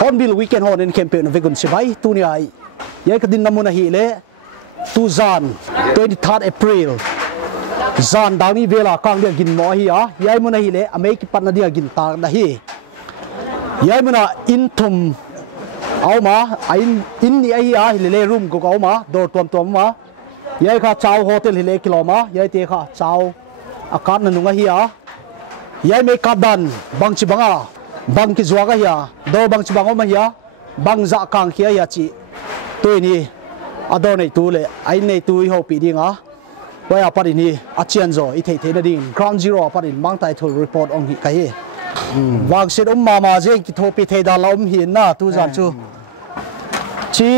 Hornbill weekend hon in campaign of vegan sibai tu ni ai yai kadin namuna hi le tu zan 23 April zan dawni vela kang dia gin mo hi a yai muna hi le amei ki patna dia gin ta da hi yai muna inthum auma in ni ai a hi le room ko auma dor tom ma yai kha chau hotel hi le kiloma yai te kha chau akat na nunga hi a yai me kadan bang chi banga bang ki zuaga ya do bang chi bangoma ya bang za kang khia ya chi toi ni ador nei tu le ai nei tu ho pi dinga waya pari ni achian zo I thei na ding ground zero pari mang Taithul report ong hi kai wang sit mama je ki thopi thei da lom hin na tu jan chu chi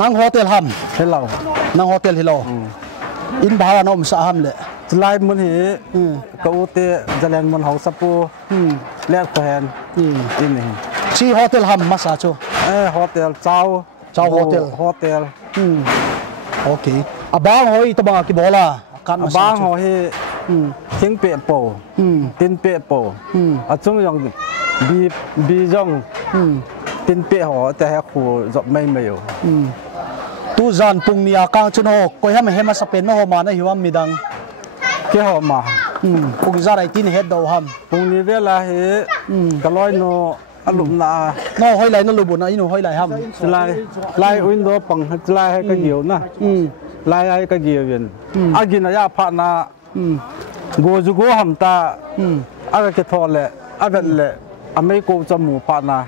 nang hotel ham hello nang hotel hello in bhara nom sa ham le lai mun hi ka ute jalen mun hau sapu lek phen in ni chi hotel ham masa chu hotel chau hotel okay abang hoi tabang ki bola kan abang hoi thing pe po tin pe po achung yong bi jong tin pe ho ta ha khu job mai mai yo tu zan pung nia kang chun ho koi ham hema sapen no ho ma na hiwam midang ke ho ma pung za rai tin head do ham pung ni vela he kaloi no alum na no hoi lai no lu bu na inu hoi lai ham lai window pang lai hai ka giu na lai ai ka giu yen agin ya pha na go ju go ham ta aga ke thole aga le amei ko chamu pha na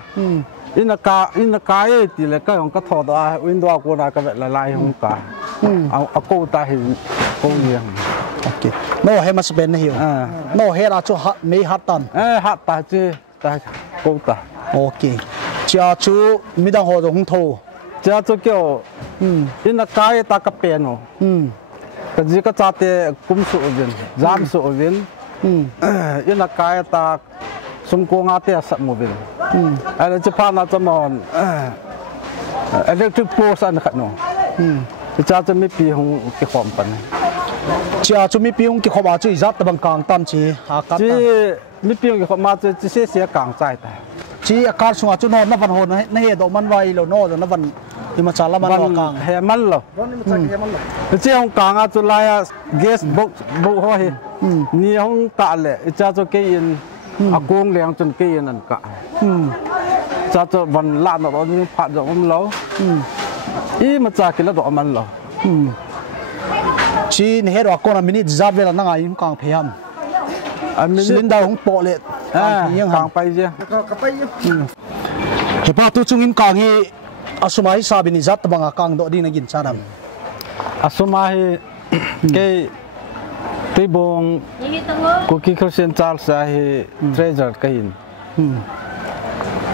in a ka e ti le ka ong ka tho da window ko na ka la lai hong ka a ko ta hi ko yang okay no he mas ben hi no he ra chu hat me hat tan hat ta chi ta ko ta okay cha chu midang ho dong tho cha chu kyo in a ka e ta ka pe no ka ji ka cha te kum su vin jam su vin in a ka e ta sum ko nga te sat mo vin ala chi pa na chamon electric post an khat no cha chu mi pi hong ki khom pan cha chu mi pi hong ki khoma chu izat tabang kang tam chi ha ka chi mi pi hong ki khoma chu chi se kang chai ta chi akar sunga chu no na van ho na he do man wai lo no na van ti ma chala man lo kang he man lo chi hong kang a chu lai gas bo ho he ni hong ta le cha chu ke in a kong leng chun ke in an ka cha chu van la no ro ni phat do om lo I ma cha ki la do man lo chi ne he ro ko na minute za vela na ngai kang phe ham cylinder hong po le kang pai je ka pai he pa tu chung in kang hi asumai sabini zat banga kang do ding na gin charam asumai ke Tuibong Cookie Christian Charles hi treasure kahin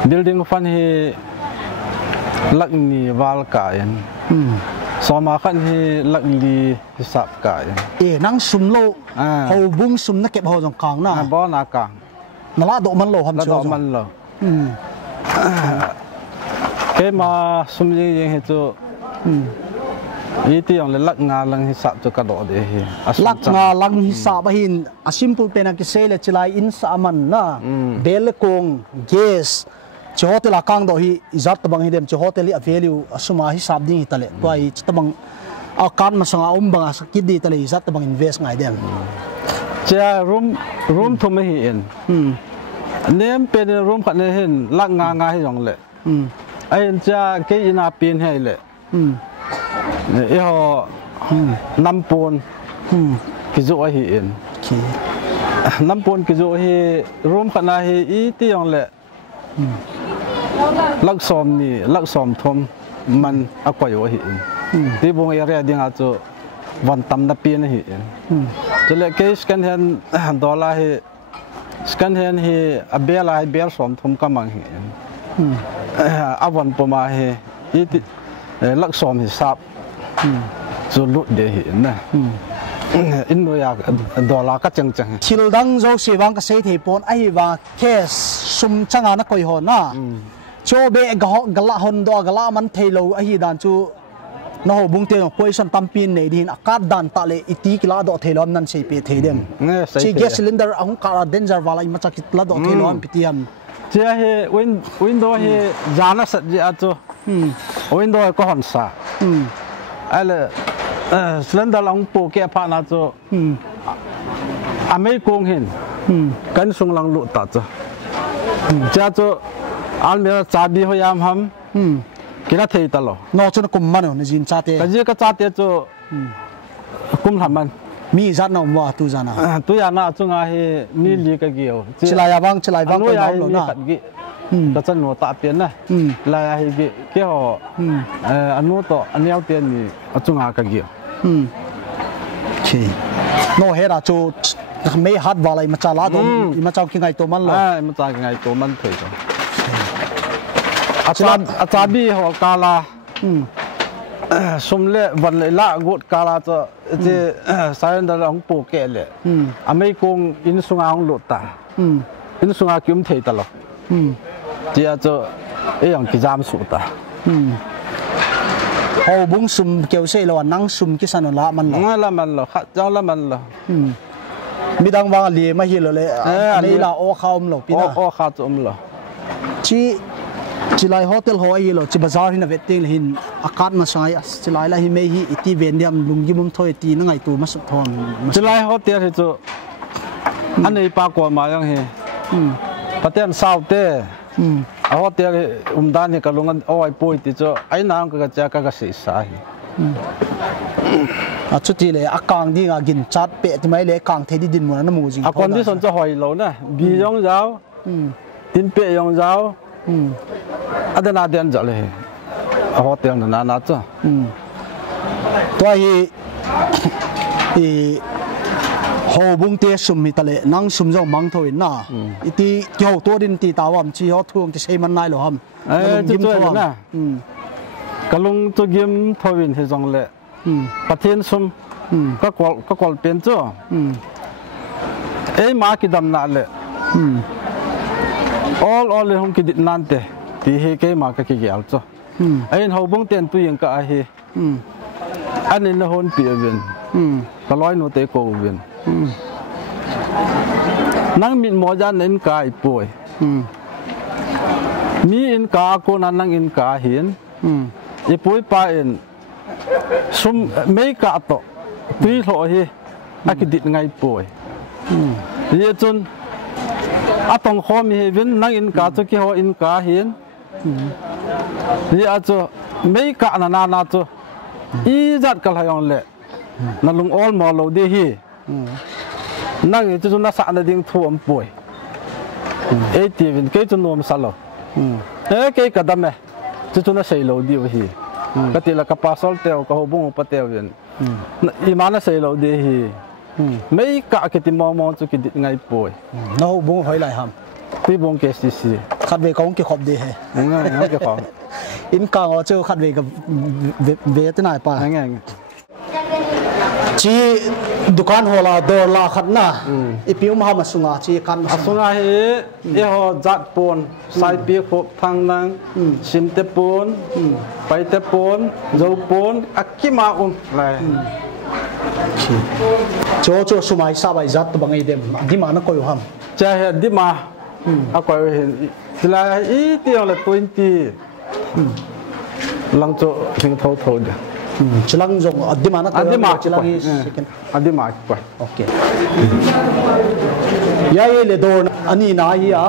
building fan hi lak ni wal ka yan soma khan hi lak li hisap ka yan nang sum lo ho bung sum na kep ho jong kang na bo na kang na la do man lo ham chu do man lo ke ma sum ye he chu iti ang lak nga lang hisap chu ka do de hi lak nga lang hisap hin a simple pe na ki sele chilai in sa man na bel kong gas chi hotel akang do hi izat tabang hi dem chi hotel a value asuma hisap ding tale twai tabang เอาการมาสังอาบังสักกิดดีตะเลยสัตว์บัง invest ไงเด่นเจ้ารูมทุ่มไม่เห็นเนี่ยเป็นรูมขัดเนี่ยเห็นลักงาให้ยังเลยไอ้เจ้าเกี่ยนาปีนให้เลยเนี่ยเขาน้ำปูนกิจวัตรเห็นน้ำปูนกิจวัตรรูมขัดเนี่ยเห็นอีที่ยังเลยลักซ้อมนี่ลักซ้อมทุ่มมันอากวยว่าเห็นที่บางเอเรียดิ่งอาจจะวันตั้มนับปีนี่เห็นจะเล็กแค่สแกนเห็นดอลลาร์เห็นสแกนเห็นเห็นเบลล์เบลล์ซ้อมทุ่มก็มังเห็นอาวันประมาณเห็นอีที่ลักซ้อมเห็นซับจะลุดเดียเห็นนะอินโดยากดอลลาร์ก็จังทิลดังโจสีวังก็เสียทีปนไอ้ว่าแค่ซุ่มจังงานนักกอยหอนนะโจเบกกะละฮอนดอกะละมันเทโลไอ้ดันจูนอบุงเตียงโพซิชันตัมปีนในดินอากาศดันตะเลอิติกลาดอเทโลนั่นเสียเปเทเดมชีแก๊สซิลินเดอร์อ่างการเดนจาร์วาลาอิมาจากกิตลาดอเทโลอันพิธีอันเจ้าเฮวินโดว์เฮจานัสเจ้าจูวินโดว์ก็หันซาอะไรซิลินเดอร์อ่างปูเก็บผ่านอาจูอเมริกงเห็นกันส่งลังลุตาจูเจ้าจูอันเมื่อจ่าบีพยายามทำกินอะไรตลอดนอกจากกุมมันเนี่ยจินจ่าเตะก็จีก็จ่าเตะจูกุมทำมันมีจัดน้องว่าตุจานะตุยานะจุงอาเฮมีลีกเกี่ยวชลายบังก็น้องหลงนะก็จะหนูตาเปลี่ยนนะลายเฮเกี่ยวอันนู้นต่ออันนี้เอาเตียนนี่จุงอากเกี่ยวชีโนเฮราจูไม่ฮัดวาลายมาจ่าลาดมาจ่ากินไงตัวมันเลยมาจ่ากินไงตัวมันเถอะอาจารย์บีหัวกาลาสมเล่วันเลยละกดกาลาจะสายนั้นเราของปูเกลเลยอเมริกงอินสุงาของหลุดตาอินสุงาคิมเทตลอดที่อาจจะอย่างกิจามสุตาเอาบุ้งซุ่มเกี่ยวเสลวันนั่งซุ่มกิสันละมันละมันละข้าเจ้าละมันละมีดังว่าเลี้ยมาเหี่ยวเลยอันนี้เราโอ้ข้าวมันหลบปีน่ะโอ้ข้าวจุ่มละจิไลโฮเทลโฮไอ้หลบจิบาซาร์หินะเวทติ้งหินอากาศมาใช้จิไลละหิไม่หิอิติเวนเดียมลุงยิมุมถอยตีนั่งไงตัวมาสุดทอนจิไลโฮเทลที่จะอันนี้ปากว่ามาอย่างเฮประเทศซาอุเต้โฮเทลด้านนี้ก็ลงกันเอาไว้ปุยที่จะไอ้น้ำก็จะก็เสียสายชุดที่เลยอากางดีงากินจัดเปะที่ไม่เลยกางเทดิดินเหมือนน้ำมูจิคนที่สนจะหอยเหล่านะบียองเจ้าดินเปะยองเจ้าอันนั้นเดียนจะเลยโฮเทลนั้นน่าจะตัวโฮบุงเตสุมมิตะเลนั่งสุมจงมังทวินน่ะอีที่เกี่ยวตัวดินตีตาวมจีเขาทวงจะใช้มันนายหรอฮัมยิ้มทวงนะกะลุงจะยิ้มทวินให้จงเลยประเทศสุมก็กอลเป็นจ้ะเอ้มาคิดดำนาเลยall เลยผมคิดนั่นเตะที่เฮเกมาก็คิดเอาจ้ะไอ้เขาบุงเตียนตัวยังก็ไอ้เฮอันนี้นะฮอนเปียวินก็ร้อยโนเตโกวินนั่งมิดหมอจานอินกาป่วยมีอินกาคนนั้นนั่งอินกาเห็นไอ้ป่วยไปอินสมไม่กะต่อตีโถเฮอากิดิดไงป่วยเรียจนอาตงคอมีเฮวินนั่งอินกาจะกี่หัวอินกาเห็นเรียจะไม่กะนาจะอีจัดกันอะไรอย่างเละนั่งลงออลมอลดีฮีนั่งจะจนน่าสั่นดิ่งท่วมป่วยทีวินเกจนนวมสลบเกยกระดมเอจะจนน่าเสียโลดีวะฮีก็ตีละกับปาสอลเตลกับหัวบุ้งปะเตลวินอีมาน่าเสียโลดีฮีไม่กะคิดมองจะคิดไงป่วยน้าบุ้งหอยไหลหำที่บุ้งเกสซีขัดเวกของเกี่ยวกับดีให้เกี่ยวกับอินกางเราเจอขัดเวกับเวทนายป่ะชีดุกานหัวลาดอลลาขัดน่ะอีพิวมามาสุงาชีกันสุงาเฮเอฮจัดปนใส่ปีกทางนั้นชิมเตปนไปเตปนเจ้าปนอักขิมาเลยโจสมัยสบายจัดตัวบางไอเดมดิมานักกอยหัมจะเห็นดิมาอักกอยเห็นทีละอีที่อะไร20หลังโจถึงเท่าเดียว chilang jong adimana chilang second adima kwa okay yai le dor ani na ya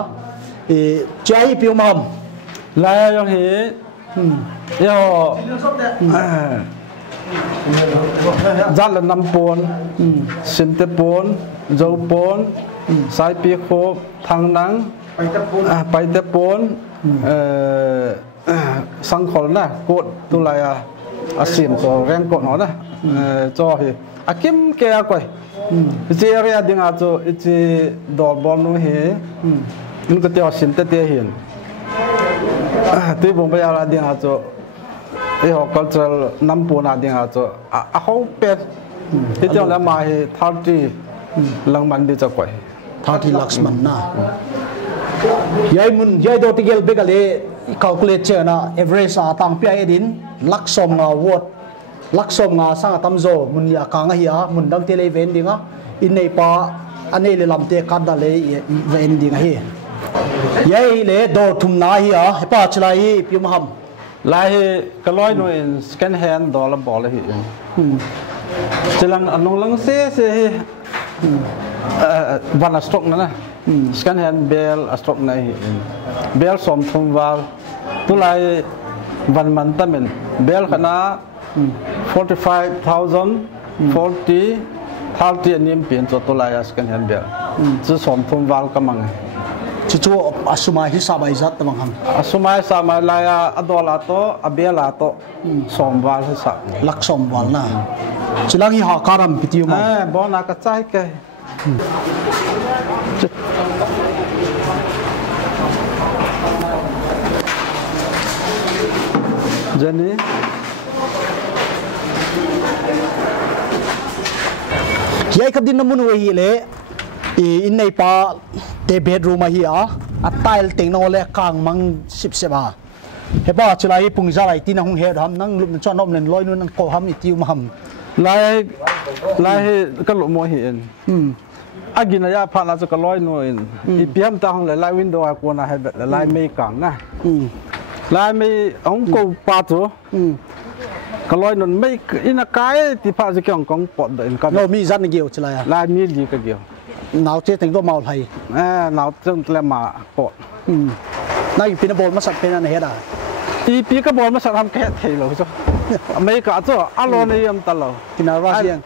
chai piu mam la yong he yo dal là 5 pon sin te pon dâu pon sai pi khô thang nắng pai te pon sang khol na cột tu lại sim so reng cột nó na cho hi akim ke quay chỉ area ding a cho chỉ đổ bom nó he nhưng cái tiêu sin te hiền Tuibong bây giờ là ding a cho họ cultural 5 pon a ding a cho hậu petที่เจ้าแล้วมาทาที่ลังมันดีจะกว่าทาที่ลักษมันนะยายมุนยายโดติเกลเบกเลย calculate นะ average ต่างปีไอดินลักสมงาวดลักสมงาสังตัมโซมุนยากางเฮียมุนดังเทเลเวนดิงะอินในป่าอันนี้เลยลำเตะกัดดาเลยเวนดิงะเฮียยายเลยโดทุมนาเฮียให้ป้าชลายพิมพ์ลายก็ร้อยหน่วยสแกนแฮนด์ดอลลาร์บอลเลยจะลังอันลงลังเสียวันอัสตรกนั่นนะสแกนแฮนด์เบลอัสตรกในเบลสมทุมวาลตุลายวันมันตั้มเป็นเบลขนาด 45,000 40 30อันนี้เปลี่ยนตัวตุลายสแกนแฮนด์เบลจะสมทุมวาลก็มั่งจู่ๆอาสุมาฮิสาบายจัดตั้งหังอาสุมาฮิสาบายลายอดอลาโตอเบลาโตสมวาลฮิสาลักสมวาลนะจิลังฮิฮาการัมพิธีมาบอนักใจแกเจนี่ยายขับดินน้ำมันเวฮีเล่อินในป่าเตเบดรูมาฮีอ่ะอัตไตล์เต็งนอเล่กางมัง10 เฮบ้าชลายปุ่งจะไหลตีนังเฮดฮัมนั่งลุกจอนอมเลนลอยนู่นนั่งโคฮัมอิติวมาฮัมลายก็หลุดมัวเห็นอากินระยะผ่านเราจะก็ลอยนู่นอีเปียมตาของลายวินโดว์กวนอะไรแบบลายไม่กังนะลายไม่องกูปาตัวก็ลอยนู่นไม่อินากายที่พาจะเกี่ยงกองปอดเดินกันเรามีจันเกี่ยวชลายลายมีดีก็เกี่ยวหนาวเจ๊ถึงตัวเมาไทยหนาวจนแลมาปอดนั่งปีนบอลมาสัตว์เป็นอะไรเหรออีปีก็บอลมาสัตว์ทำแค่เทเลยจ้ะอเมริกาจ้ะอารมณ์นิยมตลอดที่นาราเซียน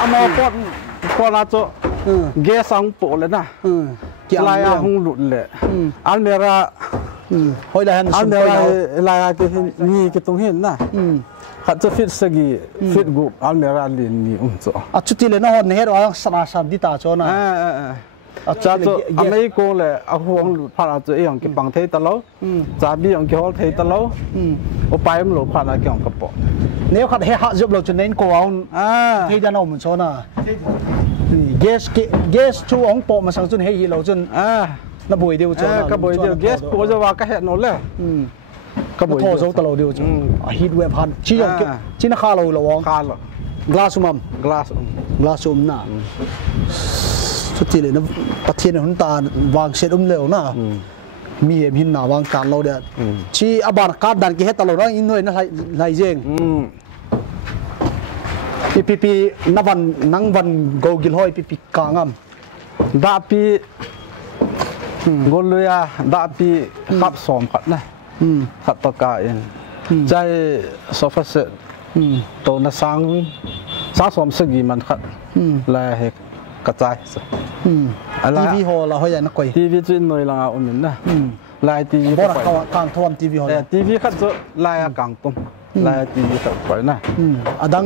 อมาปอดละจ้ะเกสังปอเลยนะลายหงหลุดเลยอัลเมราหอยลายอัลเมราลายที่นี่ก็ต้องเห็นนะขัดจะฟิตสกีฟิตกุอัลเมราลินนี่จ้ะจุดที่เลยน้องเห็นว่าสนาสามดิตาจ้ะนะจ้าจ้ะอเมริกาเลยเอาห่วงหลุดผ่านจ้ะอย่างกี่บังเทตลอดจ้าบีอย่างกี่ฮอลเทตลอดเอาไปมันหลุดผ่านอะไรกี่อย่างกระป๋อเนี่ยขัดเฮฮะจบเราจะเน้นกว่าที่จะน้องมันชนะเกสชูองปอมาสังจุนเฮฮีเราจนนับบุยเดียวจ้ะกระบุยเดียวเกสปัวจะว่าก็เห็นนนเลยกระบุยโทรศัพท์ตลอดเดียวจ้ะฮีทเว็บพันชี้อย่างชี้นักข่าวเราวางข่าวกลาสุมัมกลาสุมน่ะสุดที่เลยนะประเทศหุ่นตาวางเสร็จเร็วนะมีเห็นหน้าวางการเราเด็ดชี้อบานการดันกี่เฮตลอดนะอินโดนะไลเจงปีนับวันนั่งวันโกกิลหอยปีกางามดาปีกลุยาดาปีขับสอมขัดนะขัดตะกายใจโซฟาเซตตัวน่ะสังสมสกีมันขัดแลเหกกระจายทีวีฮอลเราให้ยันนักกวยทีวีจีนหน่วยละอุ่นนะลายทีวีบ่ละกลางทวมทีวีฮอลแต่ทีวีขัดจะลายกลางตุ้มลายทีวีขัดไปนะดัง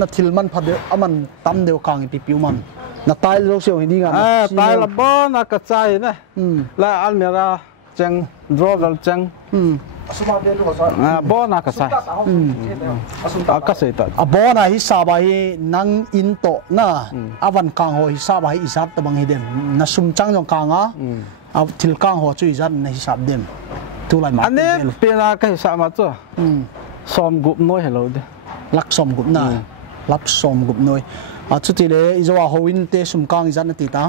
นัทิลมันพัดเดียวมันตั้มเดียวกลางปีปิวมันนัตายเราเสียวหินดีกันตายละบ่นักกระจายนะลายอัลเมราจังดรอลจังบ่นักกระจายกระเสตัดบ่นะฮิซาบะฮินังอินโตนะอวันกลางหัวฮิซาบะฮิอิซับตะบังฮิเดมนัสุมจังจงกลางอ่ะทิลกลางหัวจุยจันในฮิซาบเดมทุไลมาอันนี้เป็นอะไรฮิซาบมาจ้ะสอมกุบน้อยให้เราดิลักสอมกุบน่ะรับสอมกุบน้อยชุดที่เลยอิจว่าหัวอินเตสุมกลางอิจันนติตา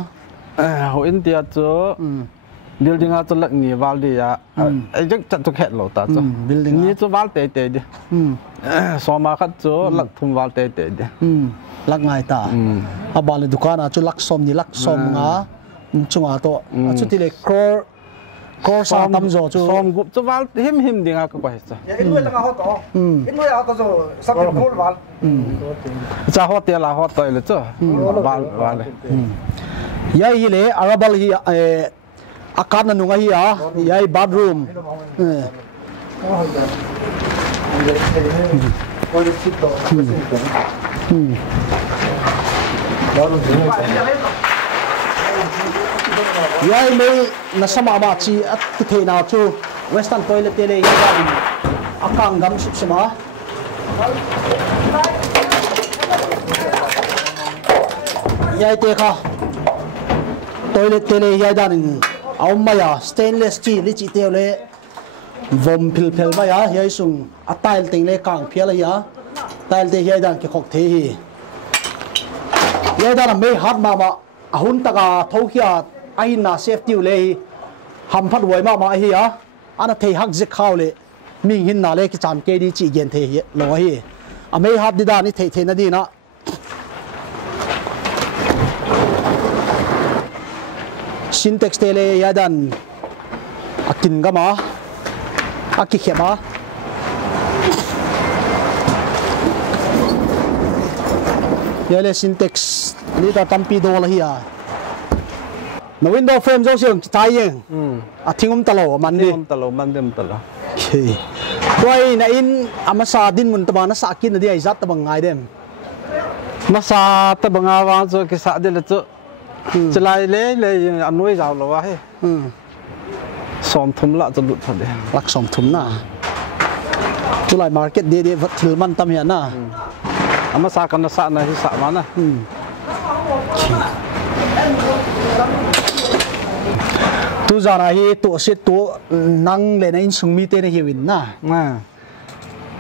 หัวอินเตียจ้ะ building a chu lak ni wal di ya ai jak chat chu khet lo ta chu building ni chu wal te te di so ma khat chu lak thum wal te te di lak ngai ta a bal dukan a chu lak som ni lak som nga chunga to a chu ti le core sa tam zo chu som gup chu wal him ding a ka pai cha in nuôi tama hot to in nuôi out to sắp đến cool wal cha hot te la hot to le chu wal yai hi le arabal hi akan na nunga hi a yai bathroom yai me na sama ma chi at the na chu western toilet te le ya akang gam sip sama yai te kha toilet te le ya dan maya stainless steel li chi te le vom phil maya yai sung a tile ting le kang phia la ya tile te ya dan ki khok the hi ya dan me hat ma ahun taka thokhia ai na safety le ham phat woi ma hi ya ana thei hak je khaw le ming hin na le ki chan ke di chi gen the hi lo hi a me hat di da ni thei na di na syntax tele yadan akin gama akikhema yale syntax lita tampi do la hiya no window frame jo siang tai yeng athingum talo man ni dem talo koi na in amasa din mun tama na sakin di ai zat tabang ngai dem masa tabanga wa zo ki sa de le chu chlai le anoi jaw lo wa he som thum la chu lut thade lak som thum na chulai market de vat thil man tam ya na ama sa kan sa na hi sa ma na tu zara hi to se to nang le na in sungmi te na hiwin na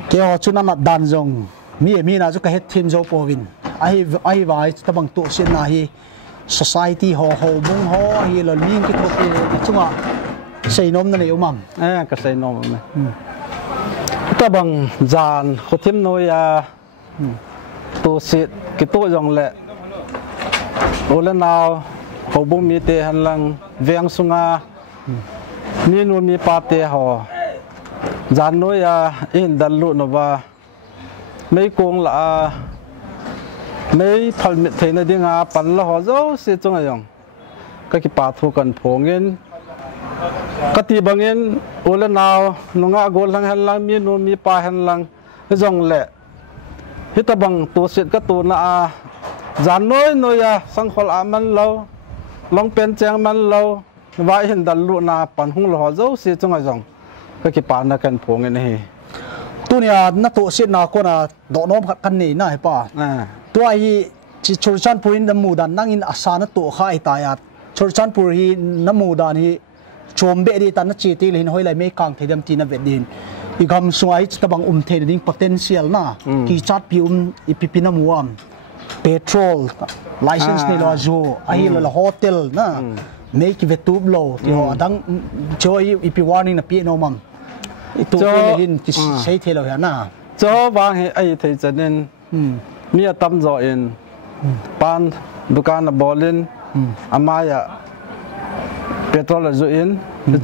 ke ho chuna na dan jong mi na chu ka het thim jo powin ai vai tabang to se na hi society ho bung ho hi lo ling ki thok ki chunga sei nom na ne umam ka sei nom me tabang jan khothim noya to sit ki to jong le ole naw ho bung mi te han lang veng sunga mi nu mi pa te ho jan noya in dal lu no ba mấy cuồng là mấy phần miệt thế này đi ngà bắn là họ dấu sẽ trong này dòng cái bà thu cần phổ nghiên cái tỷ bằng nghiên ô lên nào nó ngã gol lăng hành lăng mi nu mi pa hành lăng cái dòng lệ hít ta bằng tổ sự cái tổ là giàn nôi à sang khol aman lâu long pen chang man lâu vài hình đàn lụa na bắn hung là họ dấu sẽ trong này dòng cái bà na cần phổ nghiên này tunia na to sit na ko na do nom kan ni na pa to ai chi churchan purin na mudan nang in asana to khai ta ya churchan pur hi na mudan hi chombe di tan chi ti hin hoi lai me kang thedam ti na vedin igam suai tabang the ding potential na ki chat pium ipipina muam petrol license ni lo zo ai lo hotel na make vetub lo ti ho dang choi ipi warning na pi no mam itu hin ki sei the lo ya na cho wang he ai thei chanen mi atam zo in pan dukan bolin amaya petrol zo in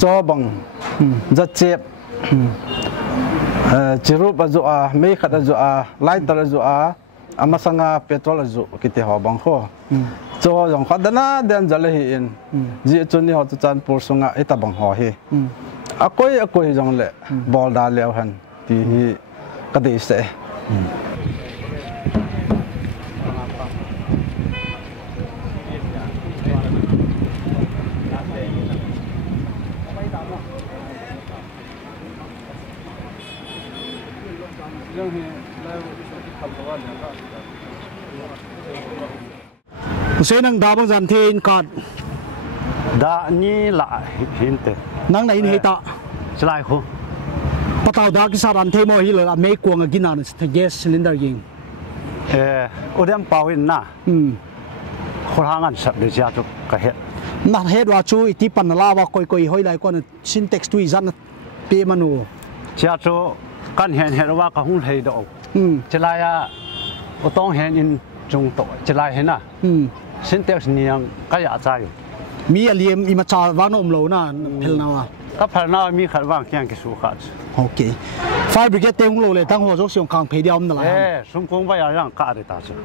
cho bang za chep chirup zo a me khat zo a lighter zo a amasanga petrol zo kite ho bang kho cho jong khadana den jale hi in ji chuni ho chan pur sunga eta bang ho hi akoi jong le bol da leo han ti hi ka de se Usain ang dabang zan thein kat da ni la hinte nang na in heta slai khu pataw da ki sa ran the mo hi lo me kuang agina na gas cylinder yin odem pawin na khorangan sap de ja to ka he นั่นเหตุว่าช่วยที่ปันลาวว่าคอยห้อยไหลก่อนซินเท็กซ์ตุยจันเปมานูเจ้าโจกันเห็นว่าก็หุ่นเฮดอกจะลายก็ต้องเห็นอินจงโตจะลายเห็นน่ะซินเท็กซ์นี่ยังก็อยากใจมีอะไรมีมาจาวานอมโลน่ะเพลนาวก็เพลนาวมีขัดว่างแข่งกิสุขัดโอเคไฟบริเกตเต็มโลเลยตั้งหัวโจกเสียงคางเพดียมนั่นแหละสมคงไปอย่างกาดตาจ้ะ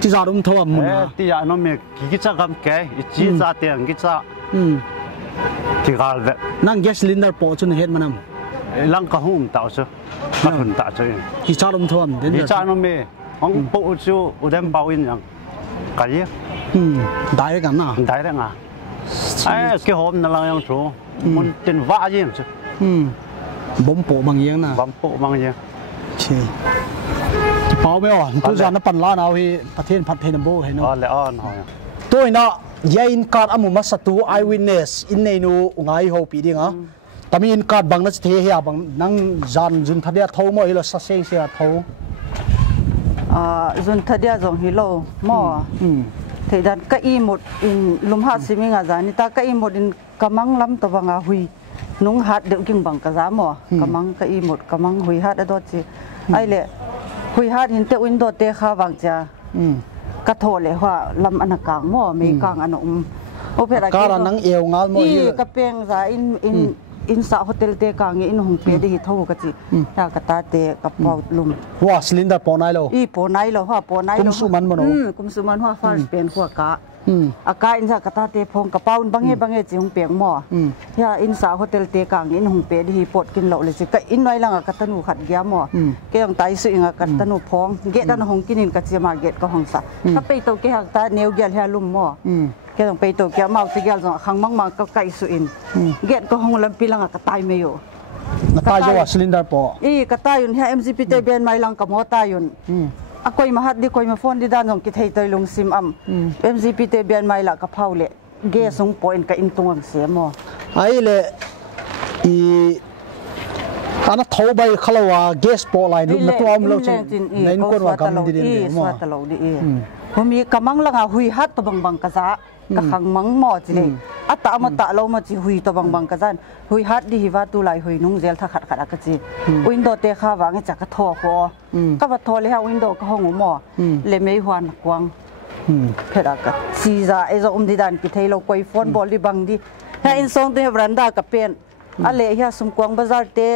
ที่จะรุ่มท่วมมั้งที่จะน้องมีกิจกรรมแก่จีจ่าเตียงกิจที่กาลเวนั่งแก๊สซิลินเดอร์ปอจนเห็นมันลังกะหุ่มตาจ้ะก็หุ่นตาจ้ะที่จะรุ่มท่วมที่จะน้องมีห้องปุ๊บจู่อุดมเบาอินยังกันยี่ได้กันนะได้แล้วไงกี่หอมนั่นเรายังชัวมันเป็นว่าอย่างจ้ะบ่มโปบางอย่างนะบ่มโปบางอย่างใช่เปล่าไม่อ่อนทุกอย่างนั้นปั่นล้านเอาที่ประเทศพัดเพนโบเห็นเนาะอ๋อแล้วอ๋อหน่อยตัวนี้นะยัยอินการอามุมาสตูไอวินเนสอินในนูง่ายหัวปีดิ้งอ่ะแต่มีอินการบางนัดเทียบางนั่งจันจุนทัดเดียท้องมั่วฮิโลสัเซงเสียท้องจุนทัดเดียจงฮิโลมั่วเทียนก็อีหมดอินลุมหาสิมิงอาจารย์นี่ตาก็อีหมดอินกำมังล้ำตัวบางอาหุยนุ่งหัดเดี๋ยวกิ่งบังกระซามอกำมังก็อีหมดกำมังหุยหัดอดจีไอเล่หุยหัดเห็นเตวินโดเตะข้าบางจ้ากระโถเลยว่าลำอันกลางมั่วมีกลางอันอุ้มโอเปร่าการนังเอวงาลมั่วอีกระเปียงซาอินสาวโฮเทลเตะกลางอินหงเปียดีเท่ากระจียากระตาเตะกับเปาลุมว่าซิลินเดอร์ปอนไนโลอีปอนไนโลว่าปอนไนโลกุมสุมันมันกุมสุมันว่าฟาสเป็นขัวกะอากาอินสากระตาเตะพงกระเป๋าบางเฮจีหงเปียงมั่วยาอินสาวโฮเทลเตะกลางอินหงเปียดีปอดกินเหล่าเลยสิก็อินน้อยลังกระตันูขัดเกียมั่วเกี่ยงไตสุอิงกระตันูพองเกตันหงกินินกระเจียมาเกตก็หงสะถ้าไปตัวเกี่ยงตาเนียวเกียร์เฮลุมมั่วเกี่ยงไปตัวเกี่ยงเมาสิเกี่ยงขังมังก็ไก่สุอินเกตก็หงลำปีลังกระตายไม่อยู่กระต่ายจะว่าซิลินเดอร์ปอกระต่ายยุนเฮ MCPT เบนไม่ลังกับหัวตายยุนอะคอยมาหัดดีคอยมาฟอนดีด้านของกิจให้ตัวลงซิมMCPT เบนไม่ละกับเผาเละเกสงปอยน์กับอินตวงเสียมไอเละอีอันนั้นท้าใบขลาวาเกสปอไลน์รูปนัตัวมันเราจะในนคนว่ากำดีดีเลยมั้งตลอดดีผมมีกำมังลังหุยฮัดตัวบังกระซะกะขังมังหมอจีเลยอัตตามาตะเรามาจีหุยตัวบังกระซันหุยฮัดดีว่าตัวไหลหุยนุ่งเจลถ้าขัดกระจีวินโดว์เตะข้าวางให้จักกระทอคอก็ว่าทอเลยฮะวินโดว์ก็ห้องหมอเลยไม่หวานกวางเพดากะซีซ่าไอ้เจ้าดีดันกิเทยเราคอยฟอนบอลดีบังดีเฮ้ยอินซองตัวบรันดากับเป็นอะไรเฮียสมกวางบาซาร์เตะ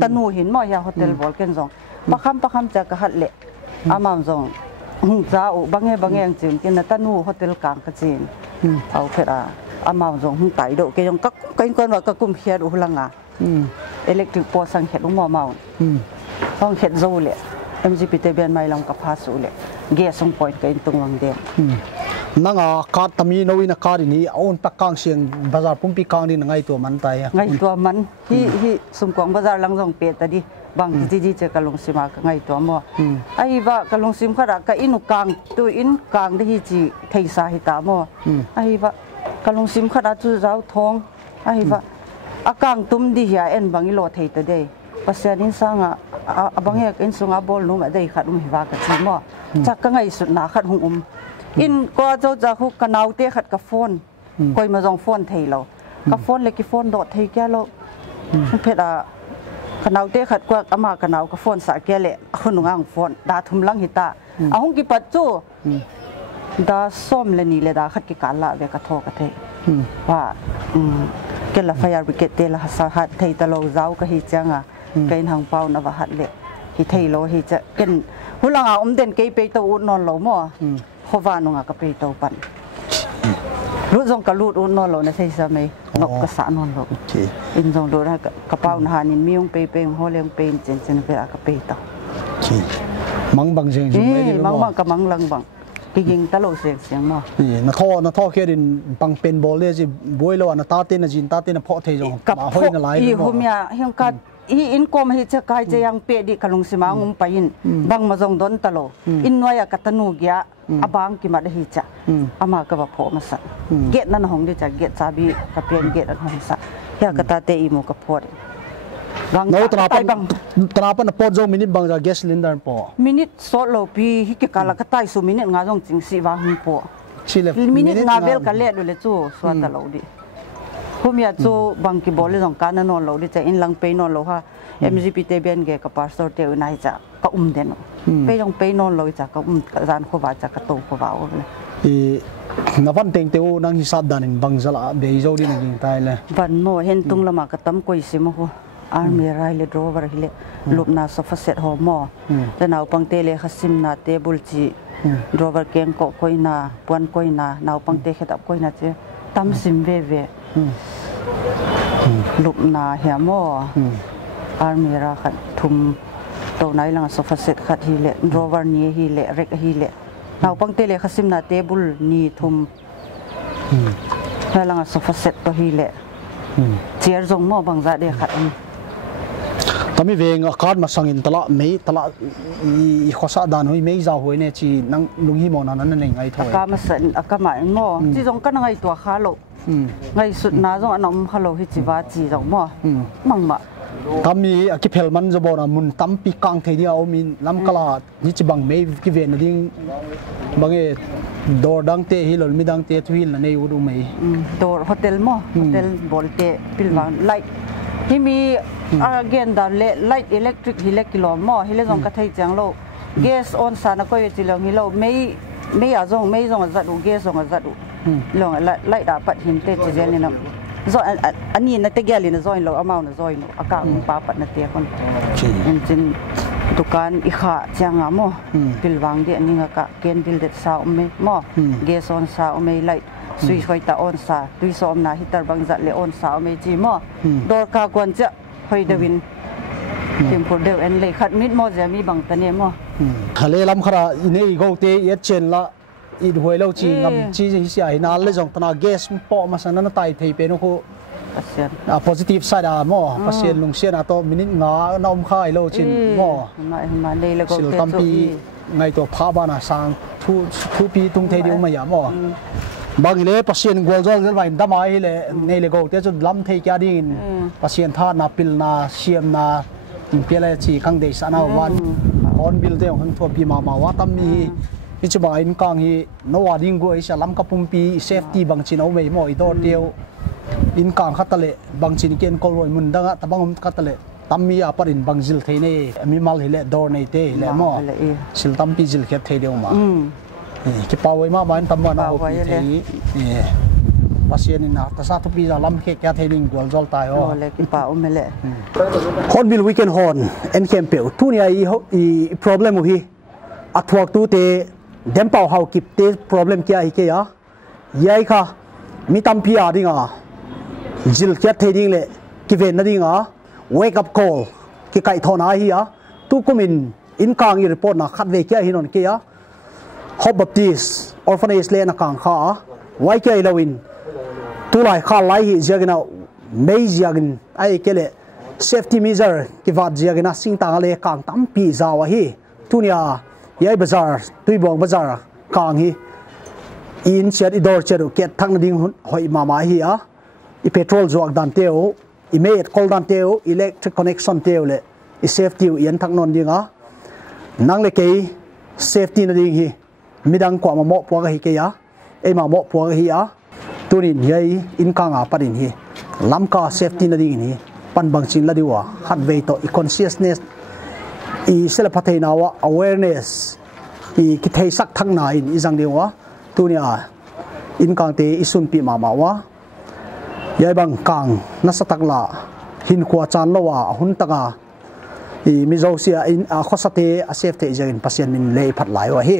ตนูหินหมอเฮียโฮเทลบอลเกนซองปักคำจักกะฮัดเละอามามซองจ้าบางแห่งจีนกินตนูโฮเทลกลางกะจีนเอาเพดาอามาจงหุ่นไตโดเกยงก็คนว่าก็กุมเขียดอุลังอ่ะอิเล็กทริกปอสังเขียดอุโมมาห้องเขียดโซเล่ MGPT เบียนไม่ลำกับพาสูเล่เกสงปอยกับอินตรงวังเดียนั่งการตมีนวินการนี้เอาอุนปักกังเสียงบาซาร์ปุ่มปีกังนี่ไงตัวมันไตไงตัวมันที่สมกวางบาซาร์ลังจงเปียแต่ดิบางที่เจอกะลงซิมาไงตัวมัวไอ้ว่ากะลงซิมขนาดกะอินุกังตัวอินกังที่จีไทยสาหิตามัวไอ้ว่ากะลงซิมขนาดจู่เจ้าทองไอ้ว่าอากังตุ้มดีเหียเอ็นบางอิโลไทยตัวเดย์ภาษาดินสังบางเฮกอินสุงอาบอลนุ่มได้ขัดหิวากะจีมัวจักก็ไงสุดหนาขัดหงอินก็เจ้าจะหุกกันเอาเตะขัดกับฟอนคอยมาจองฟอนไทยเรากับฟอนเล็กกับฟอนโดดไทยแก่เราเพชรกันเอาเตะขัดกว่าอามากันเอากับฟอนสาแก่เละคนหนุ่งอ่างฟอนดาทุ่มลังหิตาเอาหงกิปัจจุดาส้มเลนี่เลยดาขัดกิการละเวกทอกระเทว่าเกล้าไฟบริเกตเตละสาหัสไทยตะโลเจ้าก็ฮิจังอ่ะเกณฑ์ทางเป้านวหัดเละฮิไทยโลฮิจะเกณฑ์หุ่นลังเอาเด่นเกยไปตัวนอนโลมั่วขวานงกับไปตัวปันรูดจงกระลูดนอนโลในไทยสมัยนกกระสานอนโลอินจงดูนะกระเป๋าหานินมีงไปเป็นหัวเลี้ยงเป็นเจนเจนไปอากระไปตัวมังบางเสียงมังกับมังลังบางกิงตลอดเสียงมั้งนี่นักท่อแค่ดินบางเป็นบอลเลยจีบวยแล้วนะตาเต้นจีนตาเต้นเพาะเทจงกับห้อยนลายอีหุ่มยาเฮียงกัดอินโกมให้จะกายจะยังเปียดีกลงสิมางุมไปอินบางมาจงดนตลอดอินน้อยกัตนูเกียอบางกิมาได้ฮิจะอามากับพอมาสัเกตนั่นหงดีจะเกตซาบีกับเปียนเกตอันหงสัยากตาเตอีโมกับพอดเราตราปันปอดจงมินิบางจากแก๊สลินเดอร์ปอมินิโซโลปีฮิกกาลกตายสุมินิงาจงจิงสีวาหุปอ minute na bel ka le le chu so ta lo di humia chu bang ki bol le jong kan non lo di cha in lang pe non lo ha mgp te ben ge ka pastor te nai cha ka den pe jong pe non lo cha ka ka jan kho ba cha ka to kho ba o e na van teng te o nang hisab dan in bang zala be zo di nang tai le van mo hen tung lama ka tam koi sim ho army rai le drover hile lup na sofa set ho mo te nau pang te le khasim na table chi drover keng ko koina puan koina nau pang te khetap koina che tam sim ve ve lup na he mo army ra khat thum to nai lang sofa set khat hi le drover ni hi le rek hi le nau pang te le khasim na table ni thum lang sofa set to hi le chair zong mo bang za de khat tami ve nga card masangin tala me tala I khosa dan hoi me za hoi ne chi nang lunghi mo na nan nei ngai thoi ka masan akama mo chi jong kan ngai to kha lo ngai sut na jong anom khalo hi chi wa chi jong mo mangma tami akipel man zo bona mun tampi kang thei dia omin lam kala ni chi bang me ki ve na ding bange dor dang te hilol mi dang te thuil na nei udu me dor hotel mo hotel bolte pilwang light himi again da light electric hile kilo mo hile jong ka thei chang lo gas on sa na ko ye chi lo hi lo me a jong za du gas jong za du long light da pat hin te chi jen ni na zo ani na te gyali na join lo amount na join aka pa pat na te kon engine dukan I kha changa mo pilwang de ani nga ka candle det sa me mo gas on sa me light switch hoi ta on sa tui som na hitar bang za le on sa me chi mo dor ka kon cha hoi de win tim por de en le khat mit mo ja mi bang ta ne mo khale lam khara nei go te yet chen la I hoi lo chi ngam chi hi sia hi na le jong tana gas po ma san na tai thei pe no ko positive side a mo pasien lung sian a to minute nga na khai lo chin mo ma le le go te tampi ngai to pha ba na sang thu pi tung thei diu ma ya mo bang le pasien gol zol zel vai dama hi le nei le go te chu lam thei kya din pasien tha na pil na siam na in pele chi khang dei sana wan Hornbill te hang tho pi ma wa tam mi hi chu ba Inkang hi no wa ding go isa lam ka pum pi safety bang chin au mei mo I do teu Inkang khatale bang chin ken kol roi mun danga tabangum khatale tammi a parin bang zil thei nei mimal hi le dor nei te le mo sil tam pi zil khet thei deu ma ki pawai ma ban tam na o pi thei pasien na ta sa thu pi za lam khe kya thei ding gol jol tai o le ki pa o mele Hornbill weekend horn en campeu tu ni I problem hi athuak tu te dem pau hau kip te problem kya hi ke ya yai kha mi tam pi a dinga zil kya thei ding le ki ven na dinga wake up call ki kai thona hi ya tu kumin Inkang I report na khat ve kya hi non ke ya Hope Baptist orphanage le na kang kha wai ke lawin tu lai kha lai hi jagina mei jagin ai kele safety measure ki wat jagina sing tang le kang tam pi zawa hi tunia yai Bazaar Tuibong Bazaar kang hi in chat I dor cheru ket thang na ding hoi mama hi a I petrol zuak dan teo I met kol dan teo electric connection teo le I safety yen thang non dinga nang le ke safety na ding hi midang kwa mo puakka hi ke ya e ma mo puakka hi a tunin yai Inkang a parin hi lamka safety na ding hi pan bang chin la diwa hat ve to I consciousness I sela pathe na wa awareness I ki thei sak thang na in I jang diwa tunia Inkang te isun pi mama wa yai bang kang na satak la hin kwa chan lo wa hun taka I mizo sia in a khosate a safety jagin pasien min le phat lai wa hi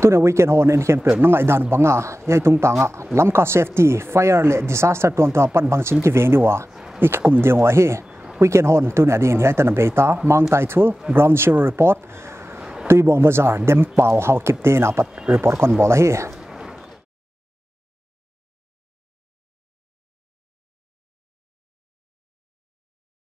tuna weekend hon en campeu na ngaihdan banga yai tung tanga lamka safety fire le disaster ton ta pan bang chin ki veng diwa ikum ding wa hi weekend hon tuna din yai tan beta Mang Taithul ground zero report Tuibong Bazaar dem pau how kip te na pat report kon bola hi